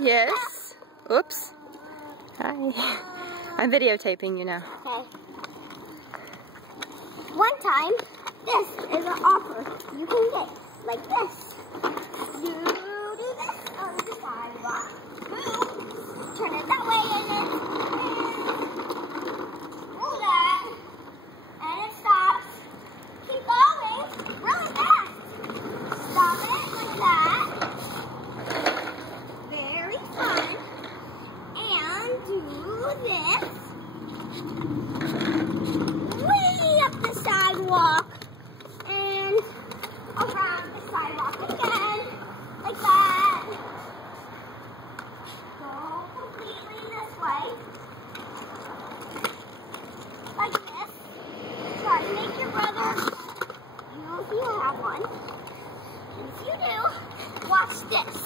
Yes. Oops. Hi. I'm videotaping you now. Okay. One time, this is an offer you can get, like this. You do this on the sidewalk. Move. Turn it that way and pull that. And it stops. Keep going really fast. Stop it like that. Very fun. And do this. Way up the sidewalk. And around the sidewalk again. Like that. Go completely this way. Like this. Try to make your brother, if you have one. If you do, watch this.